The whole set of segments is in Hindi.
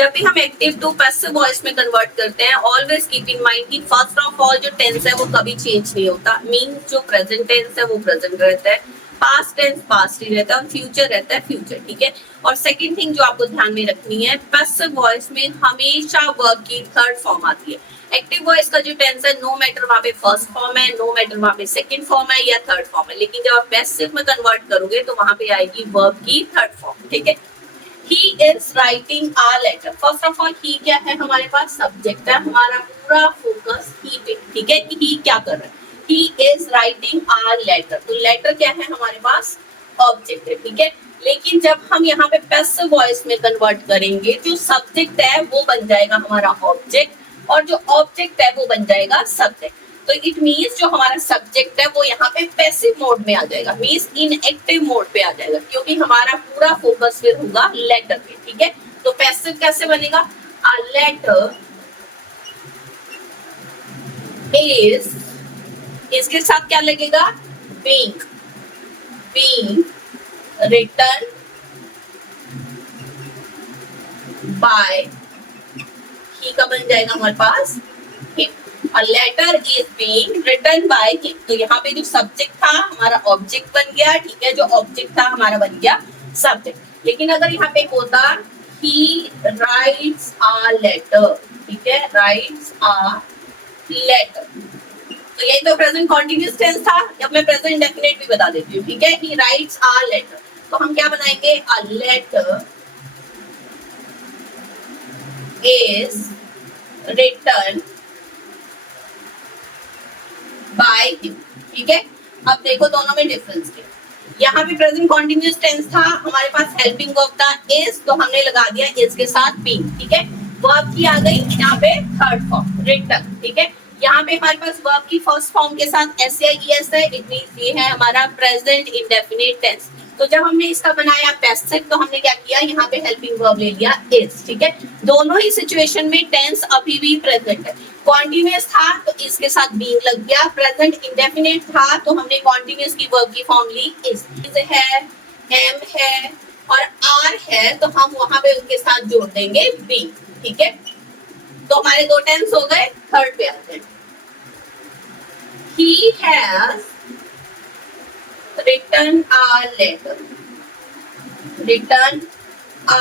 जब भी हम एक्टिव टू पैसिव वॉइस में कन्वर्ट करते हैं, ऑलवेज कीप इन माइंड कि फर्स्ट ऑफ ऑल जो टेंस है वो कभी चेंज नहीं होता। मीन जो प्रेजेंट टेंस है वो प्रेजेंट रहता है, पास्ट टेंस पास्ट ही रहता है और फ्यूचर रहता है फ्यूचर, ठीक है। और सेकंड थिंग जो आपको ध्यान में रखनी है, पैसिव वॉइस में हमेशा वर्ब की थर्ड फॉर्म आती है। एक्टिव वॉइस का जो टेंस है, नो मैटर वहां पे फर्स्ट फॉर्म है, नो मैटर वहां पे सेकंड फॉर्म है या थर्ड फॉर्म है, लेकिन जब आप पैसिव में कन्वर्ट करोगे तो वहां पे आएगी वर्ब की थर्ड फॉर्म, ठीक है। He is writing a letter. First of all, he क्या है, हमारे पास सब्जेक्ट है, हमारा पूरा फोकस he पे, ठीक है कि he क्या कर रहा है। He is writing a letter. तो लेटर क्या है हमारे पास, ऑब्जेक्ट है, ठीक है। लेकिन जब हम यहाँ पे पैसिव वॉइस में कन्वर्ट करेंगे, जो सब्जेक्ट है वो बन जाएगा हमारा ऑब्जेक्ट और जो ऑब्जेक्ट है वो बन जाएगा सब्जेक्ट। तो इट मीन्स जो हमारा सब्जेक्ट है वो यहाँ पे पैसिव मोड में आ जाएगा, मीन्स इनएक्टिव मोड पे आ जाएगा, क्योंकि हमारा पूरा फोकस फिर होगा लेटर पे, ठीक है। तो पैसिव कैसे बनेगा, अ लेटर इज, इसके साथ क्या लगेगा, बीइंग, बीइंग रिटन बाय ही का बन जाएगा हमारे पास him. A letter is being written by him. तो यहाँ पे जो सब्जेक्ट था हमारा ऑब्जेक्ट बन गया, ठीक है, जो ऑब्जेक्ट था हमारा बन गया सब्जेक्ट। लेकिन अगर यहाँ पे होता he writes a letter, ठीक है, writes a letter, तो यही तो प्रेजेंट कॉन्टिन्यूअस टेंस था। अब मैं प्रेजेंट डेफिनेट भी बता देती हूँ, ठीक है। he writes a letter, तो हम क्या बनाएंगे, a letter is written by him, ठीक है। अब देखो दोनों में डिफरेंस क्या, यहाँ पे प्रेजेंट कॉन्टिन्यूअस टेंस था, हमारे पास हेल्पिंग वर्ब था इज, तो हमने लगा दिया इज के साथ बीइंग, ठीक है। वर्ब की आ गई यहाँ पे थर्ड फॉर्म रिटन, ठीक है। यहाँ पे हमारे पास वर्ब की फर्स्ट फॉर्म के साथ एस या ईएस है, इट मींस ये है हमारा प्रेजेंट इंडेफिनिट टेंस। तो जब हमने इसका बनाया पैसिव, तो हमने क्या किया, यहाँ पे हेल्पिंग वर्ब ले लिया इज, ठीक है। दोनों ही सिचुएशन में टेंस अभी भी प्रेजेंट है। कॉन्टिन्यूअस था तो इसके साथ बीइंग लग गया, प्रेजेंट इंडेफिनिट था तो हमने कॉन्टिन्यूअस की वर्ब की फॉर्म ली इज है, एम है और आर है, तो हम वहां पे उनके साथ जोड़ देंगे बीइंग, ठीक है। तो हमारे दो टेंस हो गए, थर्ड पे आते हैं। He has written a letter, written a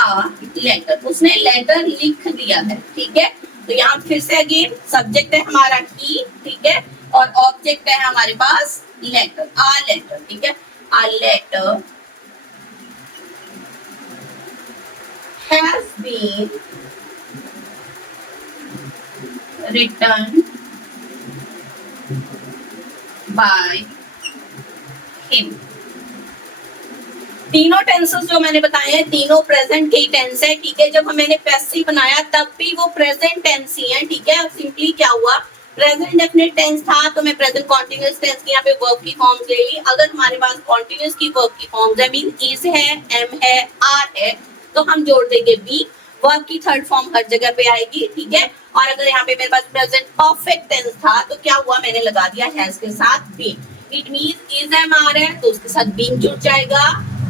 letter, उसने लेटर लिख दिया है, ठीक है। तो यहाँ फिर से अगेन सब्जेक्ट है हमारा ही, ठीक है, और ऑब्जेक्ट है हमारे पास लेटर, आ लेटर, ठीक है। A letter has been written by him। तीनों टेंसेस जो मैंने बताए हैं तीनों प्रेजेंट के ही टेंस है, ठीक है। जब मैंने पैसिव बनाया तब भी वो प्रेजेंट टेंस ही है, ठीक है। अब सिंपली क्या हुआ, प्रेजेंट डेफिनेट टेंस था तो मैं प्रेजेंट कॉन्टिन्यूअस टेंस की यहाँ पे वर्ब की फॉर्म्स ले ली। अगर हमारे पास कॉन्टिन्यूअस की वर्ब की फॉर्म्स है, मीन इज है, एम है, आर है, तो हम जोड़ देंगे बी, वर्ब की थर्ड फॉर्म हर जगह पे आएगी, ठीक है। और अगर यहाँ पे मेरे पास प्रेजेंट परफेक्ट टेंस था तो क्या हुआ, मैंने लगा दिया हैज के साथ be, it means is am are है तो उसके साथ बीइंग जुड़ जाएगा,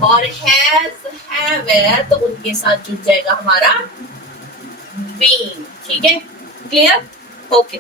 और हैज हैव है तो उनके साथ जुड़ जाएगा हमारा बीइंग, ठीक है। Clear, okay.